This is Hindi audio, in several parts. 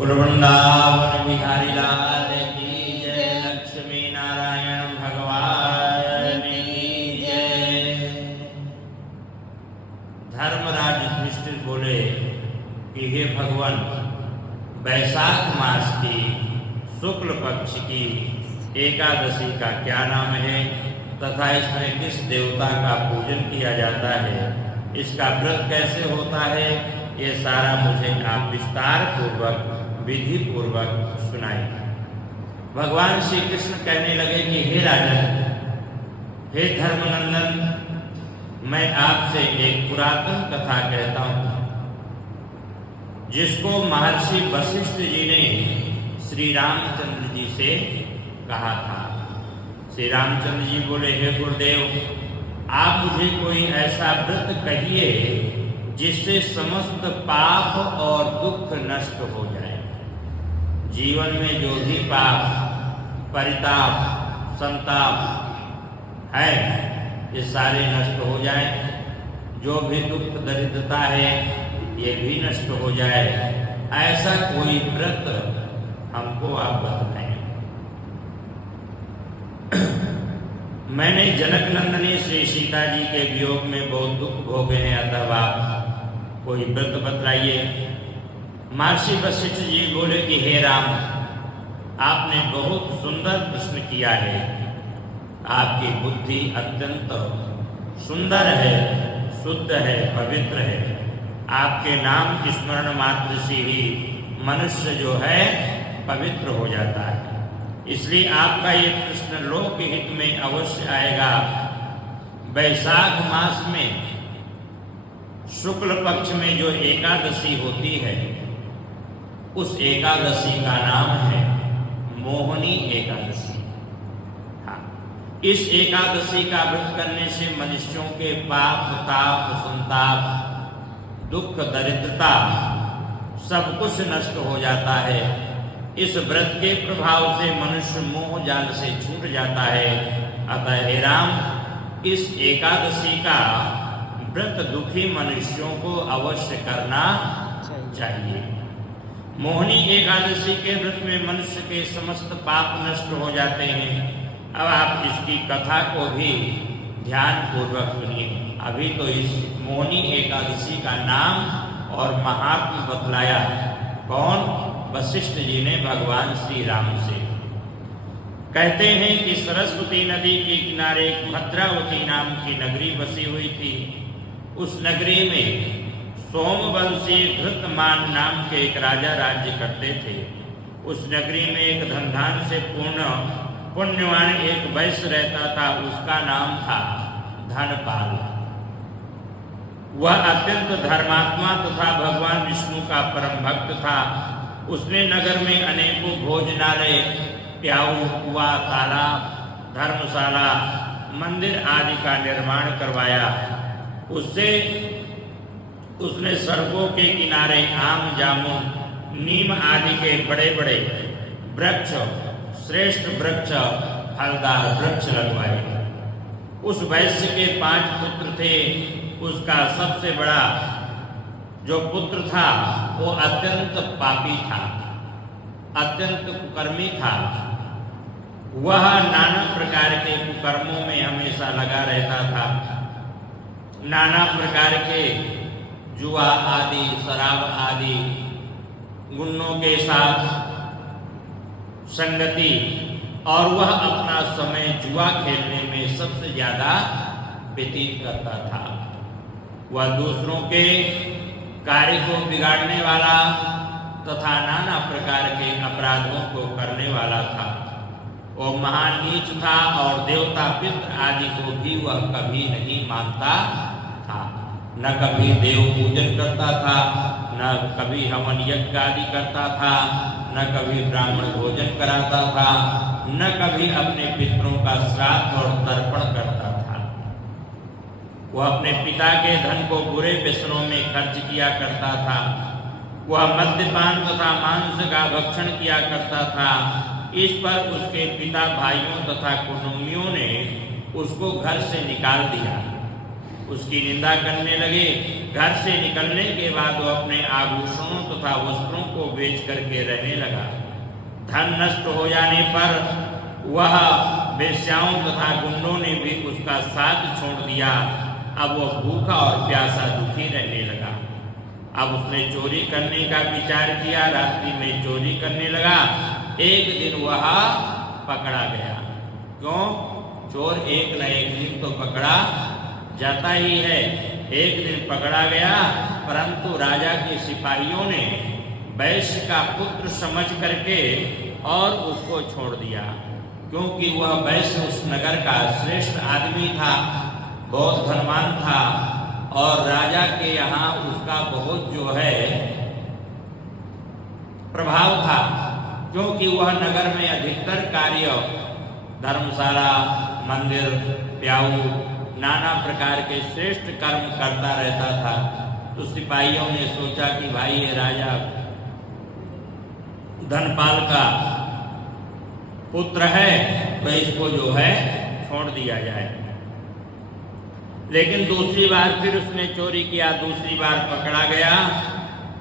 बोल वृंदावन बिहारी लाल की जय, लक्ष्मी नारायण भगवान की जय। धर्मराज युधिष्ठिर बोले कि हे भगवान, वैशाख मास की शुक्ल पक्ष की एकादशी का क्या नाम है तथा इसमें किस देवता का पूजन किया जाता है, इसका व्रत कैसे होता है, ये सारा मुझे आप विस्तार पूर्वक विधि पूर्वक सुनाइए। भगवान श्री कृष्ण कहने लगे कि हे राजन, हे धर्मनंदन, मैं आपसे एक पुरातन कथा कहता हूँ जिसको महर्षि वशिष्ठ जी ने श्री रामचंद्र जी से कहा था। श्री रामचंद्र जी बोले, हे गुरुदेव, आप मुझे कोई ऐसा व्रत कहिए जिससे समस्त पाप और दुख नष्ट हो जाए। जीवन में जो भी पाप, परिताप, संताप है, ये सारे नष्ट हो जाए। जो भी दुख दरिद्रता है, ये भी नष्ट हो जाए। ऐसा कोई व्रत हमको आप बताएं। मैंने जनक नंदनी श्री सीता जी के वियोग में बहुत दुख भोगे हैं, अतः आप कोई व्रत बतलाइए। महर्षि वशिष्ठ जी बोले कि हे राम, आपने बहुत सुंदर प्रश्न किया है। आपकी बुद्धि अत्यंत सुंदर है, शुद्ध है, पवित्र है। आपके नाम की स्मरण मात्र से ही मनुष्य जो है पवित्र हो जाता है। इसलिए आपका ये प्रश्न लोक हित में अवश्य आएगा। वैशाख मास में शुक्ल पक्ष में जो एकादशी होती है, उस एकादशी का नाम है मोहिनी एकादशी। हाँ, इस एकादशी का व्रत करने से मनुष्यों के पाप, ताप, संताप, दुख, दरिद्रता सब कुछ नष्ट हो जाता है। इस व्रत के प्रभाव से मनुष्य मोह जाल से छूट जाता है। अतः हे राम, इस एकादशी का व्रत दुखी मनुष्यों को अवश्य करना चाहिए। मोहिनी एकादशी के व्रत में मनुष्य के समस्त पाप नष्ट हो जाते हैं। अब आप इसकी कथा को भी ध्यान पूर्वक सुनिए। अभी तो इस मोहिनी एकादशी का नाम और महात्म बतलाया। कौन? वशिष्ठ जी ने भगवान श्री राम से। कहते हैं कि सरस्वती नदी के किनारे एक भद्रावती नाम की नगरी बसी हुई थी। उस नगरी में सोमवंशी धृतमान नाम के एक राजा राज्य करते थे। उस नगरी में एक धनधान से पूर्ण पुण्यवान एक वैश्य रहता था। उसका नाम था धनपाल। वह अत्यंत धर्मात्मा तथा भगवान विष्णु का परम भक्त था। उसने नगर में अनेकों भोजनालय, प्याऊ, कुआं, तालाब, धर्मशाला, मंदिर आदि का निर्माण करवाया। उसने सड़कों के किनारे आम, जामुन, नीम आदि के बड़े बड़े वृक्ष, श्रेष्ठ वृक्ष, फलदार वृक्ष लगवाए। उस वैश्य के 5 पुत्र थे। उसका सबसे बड़ा जो पुत्र था वो अत्यंत पापी था, अत्यंत कुकर्मी था। वह नाना प्रकार के कुकर्मों में हमेशा लगा रहता था। नाना प्रकार के जुआ आदि, शराब आदि गुन्नों के साथ संगति, और वह अपना समय जुआ खेलने में सबसे ज्यादा व्यतीत करता था। वह दूसरों के कार्य को बिगाड़ने वाला तथा नाना प्रकार के अपराधों को करने वाला था। वो महान नीच था और देवता, पितृ आदि को भी वह कभी नहीं मानता था। न कभी देव पूजन करता था, न कभी हवन यज्ञ आदि करता था, न कभी ब्राह्मण भोजन कराता था, न कभी अपने पितरों का श्राद्ध और तर्पण करता था। वह अपने पिता के धन को बुरे व्यसनों में खर्च किया करता था। वह मद्यपान तथा मांस का भक्षण किया करता था। इस पर उसके पिता, भाइयों तथा कुटुंबियों ने उसको घर से निकाल दिया। उसकी निंदा करने लगे। घर से निकलने के बाद वो अपने आभूषणों तथा वस्त्रों को बेच करके रहने लगा। धन नष्ट हो जाने पर वह वेश्याओं तथा गुंडों ने भी उसका साथ छोड़ दिया। अब वह भूखा और प्यासा दुखी रहने लगा। अब उसने चोरी करने का विचार किया, रात्रि में चोरी करने लगा। एक दिन वह पकड़ा गया। क्यों? चोर एक न एक दिन तो पकड़ा जाता ही है। एक दिन पकड़ा गया, परंतु राजा के सिपाहियों ने वैश्य का पुत्र समझ करके और उसको छोड़ दिया, क्योंकि वह वैश्य उस नगर का श्रेष्ठ आदमी था, बहुत धनवान था और राजा के यहाँ उसका बहुत जो है प्रभाव था, क्योंकि वह नगर में अधिकतर कार्य धर्मशाला, मंदिर, प्याऊ, नाना प्रकार के श्रेष्ठ कर्म करता रहता था। तो सिपाहियों ने सोचा कि भाई ये राजा धनपाल का पुत्र है, तो इसको जो है छोड़ दिया जाए। लेकिन दूसरी बार फिर उसने चोरी किया, दूसरी बार पकड़ा गया,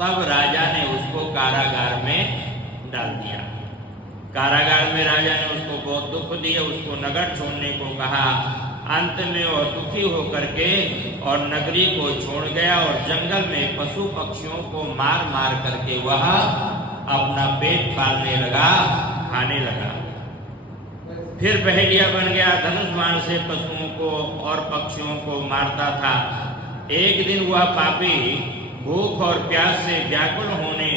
तब राजा ने उसको कारागार में डाल दिया। कारागार में राजा ने उसको बहुत दुख दिए, उसको नगर छोड़ने को कहा। अंत में वह दुखी होकर के और नगरी को छोड़ गया और जंगल में पशु पक्षियों को मार मार करके वह अपना पेट पालने लगा, खाने लगा। फिर बहेलिया बन गया, धनुष बाण से पशुओं को और पक्षियों को मारता था। एक दिन वह पापी भूख और प्यास से व्याकुल होने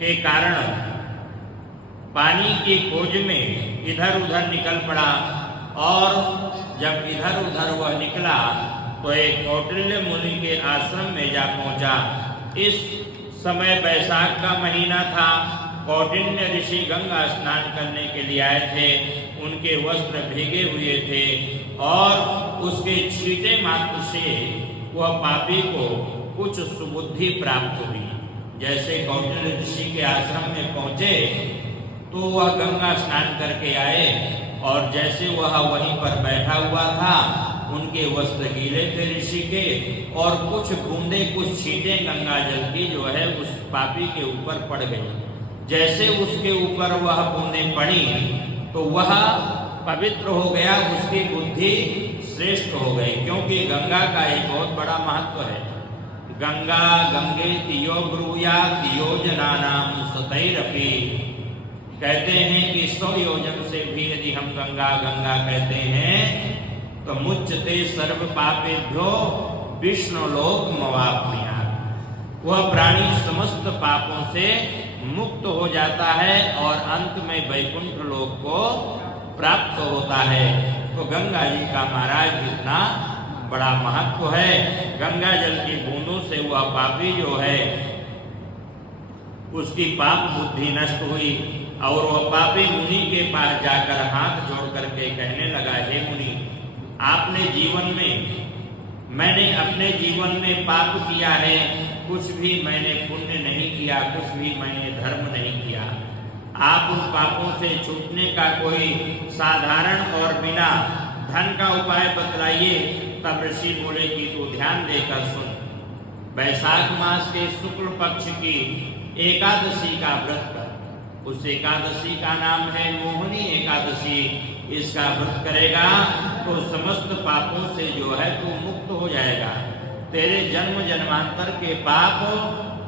के कारण पानी की खोज में इधर उधर निकल पड़ा और जब इधर उधर वह निकला तो एक कौटिल्य मुनि के आश्रम में जा पहुंचा। इस समय बैसाख का महीना था। कौटिल्य ऋषि गंगा स्नान करने के लिए आए थे। उनके वस्त्र भीगे हुए थे और उसके छींटे मात्र से वह पापी को कुछ सुबुद्धि प्राप्त हुई। जैसे कौटिल्य ऋषि के आश्रम में पहुंचे तो वह गंगा स्नान करके आए और जैसे वह वहीं पर बैठा हुआ था, उनके वस्त्र गीले थे ऋषि के और कुछ बूंदे, कुछ छींटे गंगा जल की जो है उस पापी के ऊपर पड़ गई। जैसे उसके ऊपर वह बूंदें पड़ी तो वह पवित्र हो गया, उसकी बुद्धि श्रेष्ठ हो गई, क्योंकि गंगा का एक बहुत बड़ा महत्व है। गंगा गंगे तियो ब्रूयात योजनानाम सतैरपि, कहते हैं कि 100 योजन से भी यदि हम गंगा गंगा कहते हैं तो मुच्यते सर्व पापेभ्यो विष्णु लोक मवाप्नुयात्, वह प्राणी समस्त पापों से मुक्त हो जाता है और अंत में वैकुंठ लोक को प्राप्त होता है। तो गंगा जी का महाराज इतना बड़ा महत्व है। गंगा जल की बूंदों से वह पापी जो है उसकी पाप बुद्धि नष्ट हुई और वह पापी मुनि के पास जाकर हाथ जोड़ करके कहने लगा, हे मुनि, आपने जीवन में, मैंने अपने जीवन में पाप किया है, कुछ भी मैंने पुण्य नहीं किया, कुछ भी मैंने धर्म नहीं किया। आप उन पापों से छूटने का कोई साधारण और बिना धन का उपाय बतलाइए। तब ऋषि बोले कि तू ध्यान देकर सुन। वैशाख मास के शुक्ल पक्ष की एकादशी का व्रत कर। उस एकादशी का नाम है मोहिनी एकादशी। इसका व्रत करेगा तो समस्त पापों से जो है तू मुक्त हो जाएगा, तेरे जन्म जन्मांतर के पाप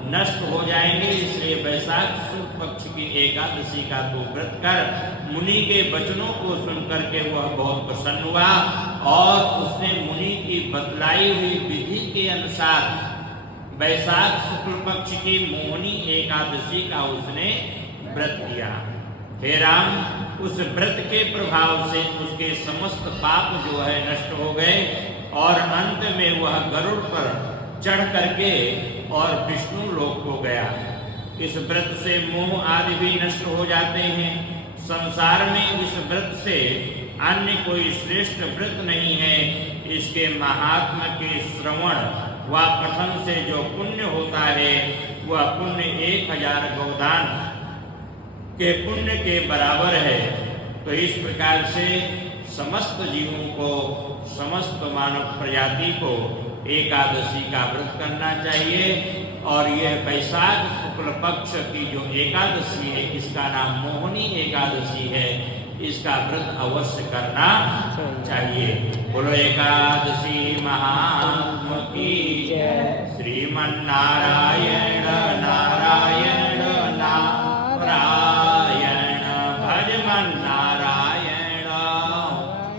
नष्ट हो जाएंगे। इसलिए वैशाख शुक्ल पक्ष की एकादशी का तू व्रत कर। मुनि के वचनों को सुनकर के वह बहुत प्रसन्न हुआ और उसने मुनि की बतलाई हुई विधि के अनुसार वैशाख शुक्ल पक्ष की मोहिनी एकादशी का उसने व्रत किया। हे राम, उस व्रत के प्रभाव से उसके समस्त पाप जो है नष्ट हो गए और अंत में वह गरुड़ पर चढ़ करके और विष्णु लोक को गया। इस व्रत से मोह आदि भी नष्ट हो जाते हैं। संसार में इस व्रत से अन्य कोई श्रेष्ठ व्रत नहीं है। इसके महात्मा के श्रवण व पठन से जो पुण्य होता है वह पुण्य 1000 गोदान के पुण्य के बराबर है। तो इस प्रकार से समस्त जीवों को, समस्त मानव प्रजाति को एकादशी का व्रत करना चाहिए। और यह वैशाख शुक्ल पक्ष की जो एकादशी है, इसका नाम मोहिनी एकादशी है, इसका व्रत अवश्य करना चाहिए। बोलो एकादशी महात्मा की, श्रीमन्नारायण